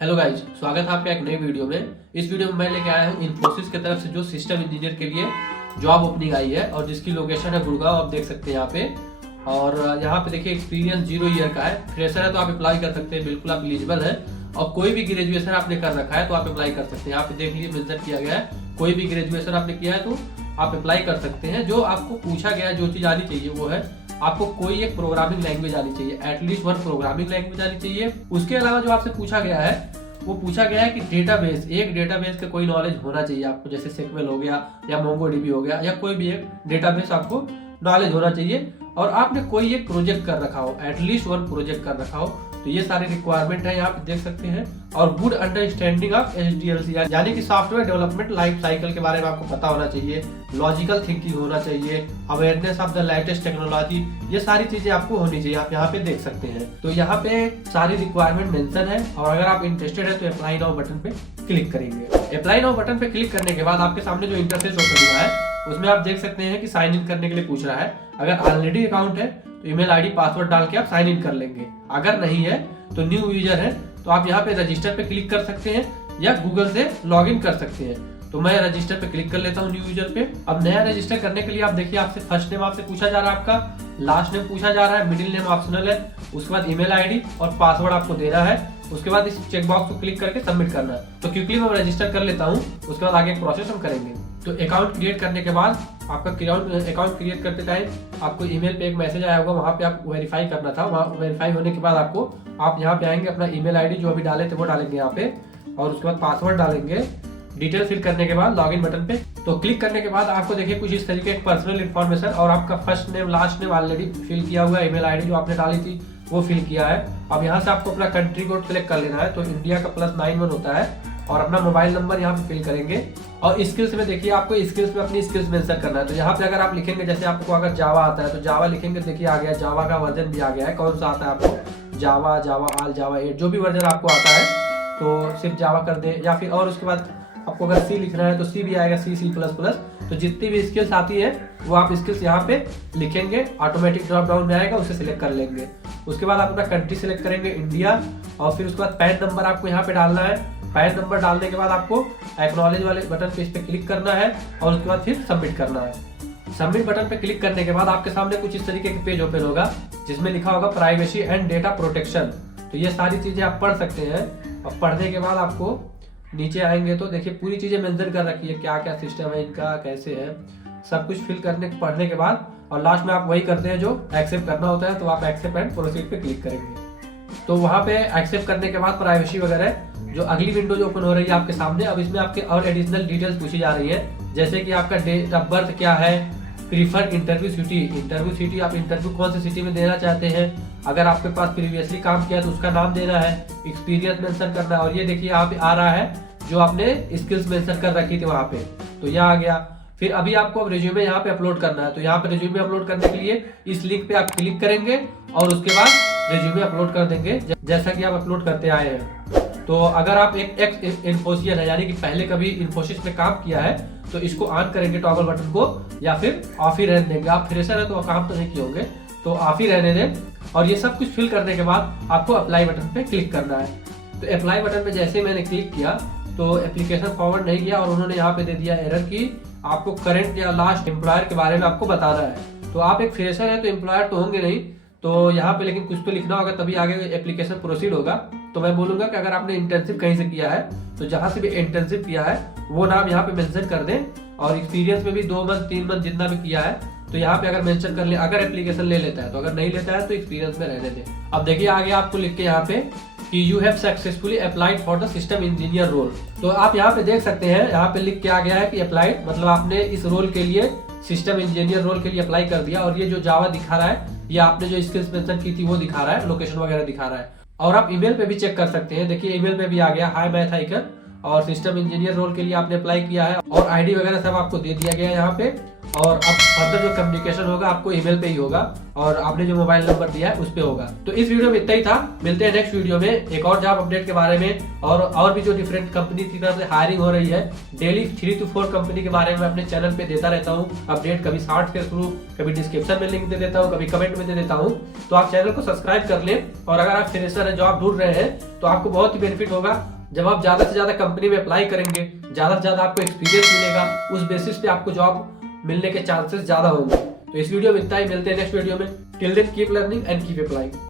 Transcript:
Hello guys, स्वागत है आपका एक नई वीडियो में। इस वीडियो में मैं लेके आया हूँ इन्फोसिस की तरफ से जो सिस्टम इंजीनियर के लिए जॉब ओपनिंग आई है और जिसकी लोकेशन है गुड़गांव। आप देख सकते हैं यहाँ पे। और यहाँ पे देखिए एक्सपीरियंस 0 ईयर का है। फ्रेशर है तो आप अप्लाई कर सकते हैं, बिल्कुल आप एलिजिबल है। और कोई भी ग्रेजुएशन आपने कर रखा है तो आप अप्लाई कर सकते हैं। यहाँ पे देख लीजिए मेंशन किया गया है, कोई भी ग्रेजुएशन आपने किया है तो आप अप्लाई कर सकते हैं। जो आपको पूछा गया है, जो चीज़ आनी चाहिए वो है आपको कोई एक प्रोग्रामिंग लैंग्वेज आनी चाहिए, एटलीस्ट 1 प्रोग्रामिंग लैंग्वेज आनी चाहिए। उसके अलावा जो आपसे पूछा गया है वो पूछा गया है कि एक डेटाबेस का कोई नॉलेज होना चाहिए आपको, जैसे सेक्वेल हो गया या मोंगोडीबी हो गया या कोई भी एक डेटाबेस आपको नॉलेज होना चाहिए। और आपने कोई एक प्रोजेक्ट कर रखा हो, एटलीस्ट 1 प्रोजेक्ट कर रखा हो। तो ये सारे रिक्वायरमेंट है, यहाँ पे देख सकते हैं। और गुड अंडरस्टैंडिंग ऑफ SDLC यानी कि सॉफ्टवेयर डेवलपमेंट लाइफ साइकिल के बारे में आपको पता होना चाहिए, लॉजिकल थिंकिंग होना चाहिए, awareness of the latest technology, ये सारी चीजें आपको होनी चाहिए। आप यहाँ पे देख सकते हैं। तो यहाँ पे सारी रिक्वायरमेंट मेंशन है। और अगर आप इंटरेस्टेड है तो अप्लाई नाउ बटन पे क्लिक करेंगे। अप्लाई नाउ बटन पे क्लिक करने के बाद आपके सामने जो इंटरफेस ओपन हुआ है उसमें आप देख सकते हैं कि साइन इन करने के लिए पूछ रहा है। अगर ऑलरेडी अकाउंट है तो ईमेल आईडी पासवर्ड डाल के आप साइन इन कर लेंगे। अगर नहीं है तो न्यू यूजर है तो आप यहाँ पे रजिस्टर पे क्लिक कर सकते हैं या गूगल से लॉग इन कर सकते हैं। तो मैं रजिस्टर पे क्लिक कर लेता हूँ न्यू यूजर पे। अब नया रजिस्टर करने के लिए आप देखिए, आपसे फर्स्ट नेम आपसे पूछा जा रहा है, आपका लास्ट नेम पूछा जा रहा है, मिडिल नेम ऑप्शनल है, उसके बाद ईमेल आईडी और पासवर्ड आपको देना है। उसके बाद इस चेकबॉक्स को क्लिक करके सबमिट करना है। तो क्विकली मैं रजिस्टर कर लेता हूँ, उसके बाद आगे प्रोसेस हम करेंगे। तो अकाउंट क्रिएट करने के बाद आपका अकाउंट क्रिएट करते टाइम आपको ईमेल पे एक मैसेज आया होगा, वहाँ पे आप वेरीफाई करना था। वहाँ वेरीफाई होने के बाद आप यहाँ पे आएंगे, अपना ईमेल आईडी जो अभी डाले थे वो डालेंगे यहाँ पे, और उसके बाद पासवर्ड डालेंगे। डिटेल फिल करने के बाद लॉगिन बटन पे तो क्लिक करने के बाद आपको देखिए कुछ इस तरीके की पर्सनल इन्फॉर्मेशन और आपका first name last name already fill किया हुआ है, ईमेल आईडी जो आपने डाली थी वो फिल किया है। अब यहाँ से आपको अपना कंट्री कोड सिलेक्ट कर लेना है। तो इंडिया का +91 होता है और अपना मोबाइल नंबर यहाँ पे फिल करेंगे। और स्किल्स में देखिए आपको स्किल्स में अपनी स्किल्स मेंशन करना है। तो यहाँ पे अगर आप लिखेंगे, जैसे आपको अगर जावा आता है तो जावा लिखेंगे, देखिए आ गया, जावा का वर्जन भी आ गया है। कौन सा आता है आपको, जावा, जावा ऑल, जावा 8, जो भी वर्जन आपको आता है तो सिर्फ जावा कर दे। या फिर और उसके बाद आपको अगर सी लिखना है तो सी भी आएगा, C++। तो जितनी भी स्किल्स आती है वो आप स्किल्स यहाँ पे लिखेंगे, ऑटोमेटिक ड्रॉप डाउन में आएगा, उसे सिलेक्ट कर लेंगे। उसके बाद आप अपना कंट्री सिलेक्ट करेंगे, इंडिया। और फिर उसके बाद पैन नंबर आपको यहाँ पे डालना है। पैन नंबर डालने के बाद आपको एक्नॉलेज वाले बटन पे इस पे क्लिक करना है और उसके बाद फिर सबमिट करना है। सबमिट बटन पे क्लिक करने के बाद आपके सामने कुछ इस तरीके के पेज ओपन होगा जिसमें लिखा होगा प्राइवेसी एंड डेटा प्रोटेक्शन। तो ये सारी चीजें आप पढ़ सकते हैं। और पढ़ने के बाद आपको नीचे आएंगे तो देखिए पूरी चीजें मेंशन कर रखी है, क्या क्या सिस्टम है इनका, कैसे है, सब कुछ फिल करने पढ़ने के बाद। और लास्ट में आप वही करते हैं जो एक्सेप्ट करना होता है, तो आप एक्सेप्ट एंड प्रोसीड पे क्लिक करेंगे। तो वहाँ पे एक्सेप्ट करने के बाद प्राइवेसी वगैरह जो अगली विंडो जो ओपन हो रही है आपके सामने, अब इसमें आपके और एडिशनल डिटेल्स पूछी जा रही है, जैसे कि आपका डेट ऑफ बर्थ क्या है, प्रीफर इंटरव्यू सिटी, आप इंटरव्यू कौन सी सिटी में देना चाहते हैं, अगर आपके पास प्रीवियसली काम किया तो उसका नाम देना है, एक्सपीरियंस मेंशन करना है। और ये देखिए यहाँ पे आ रहा है जो आपने स्किल्स मेंशन कर रखी थी वहाँ पे, तो यह आ गया। फिर अभी आपको अब रिज्यूमे यहाँ पे अपलोड करना है। तो यहाँ पे रिज्यूमे अपलोड करने के लिए इस लिंक पे आप क्लिक करेंगे और उसके बाद रिज्यूमे अपलोड कर देंगे, जैसा कि आप अपलोड करते आए हैं। तो अगर आप एक एक्स इन्फोसियन है, यानी कि पहले कभी इन्फोसिस में काम किया है, तो इसको ऑन करेंगे टॉगल बटन को, या फिर ऑफ ही रहने देंगे। आप फ्रेशर है तो काम तो नहीं किए होंगे, तो ऑफ ही रहने दें। और ये सब कुछ फिल करने के बाद आपको अप्लाई बटन पे क्लिक करना है। तो अप्लाई बटन पे जैसे मैंने क्लिक किया तो एप्लीकेशन फॉरवर्ड नहीं किया और उन्होंने यहाँ पे दे दिया एरर की आपको करंट या लास्ट एम्प्लॉयर के बारे में आपको बताना है। तो आप एक फ्रेशर है तो एम्प्लॉयर तो होंगे नहीं, तो यहाँ पे लेकिन कुछ तो लिखना होगा, तभी आगे एप्लीकेशन प्रोसीड होगा। तो मैं बोलूंगा कि अगर आपने इंटर्नशिप कहीं से किया है तो जहाँ से भी इंटर्नशिप किया है वो नाम यहाँ पे मेंशन कर दें। और एक्सपीरियंस में भी 2 मंथ 3 मंथ जितना भी किया है तो यहाँ पे अगर मेंशन कर ले, अगर एप्लीकेशन ले लेता है तो, अगर नहीं लेता है तो एक्सपीरियंस में रहने दें। अब देखिए आगे आपको लिख के यहाँ पे कि you have successfully applied for the system engineer role. तो आप यहाँ पे देख सकते हैं, यहाँ पे लिख के आ गया है कि अप्लाइड, मतलब आपने इस रोल के लिए, सिस्टम इंजीनियर रोल के लिए अप्लाई कर दिया। और ये जो जावा दिखा रहा है, ये आपने जो स्किल्स मेंशन की थी वो दिखा रहा है, लोकेशन वगैरह दिखा रहा है। और आप ईमेल पे भी चेक कर सकते हैं, देखिए ईमेल पे भी आ गया हाई मैथ आइकन, और सिस्टम इंजीनियर रोल के लिए आपने अप्लाई किया है और आईडी वगैरह सब आपको दे दिया गया है यहाँ पे। और अब फर्दर जो कम्युनिकेशन होगा आपको ईमेल पे ही होगा और आपने जो मोबाइल नंबर दिया है उस पे होगा। तो इस वीडियो में इतना ही था। मिलते हैं नेक्स्ट वीडियो में एक और जॉब अपडेट के बारे में और भी जो डिफरेंट कंपनी की तरफ से हायरिंग हो रही है। डेली 3 to 4 कंपनी के बारे में अपने चैनल पे देता रहता हूँ अपडेट, कभी शॉर्ट्स के थ्रू, कभी डिस्क्रिप्शन में लिंक दे देता हूँ, कभी कमेंट में दे देता हूँ। तो आप चैनल को सब्सक्राइब कर लें और अगर आप फ्रेशर है, जॉब ढूंढ रहे हैं तो आपको बहुत ही बेनिफिट होगा। जब आप ज्यादा से ज्यादा कंपनी में अप्लाई करेंगे, ज्यादा से ज्यादा आपको एक्सपीरियंस मिलेगा, उस बेसिस पे आपको जॉब मिलने के चांसेस ज्यादा होंगे। तो इस वीडियो में इतना ही, मिलते हैं नेक्स्ट वीडियो में। Till then keep learning and keep applying.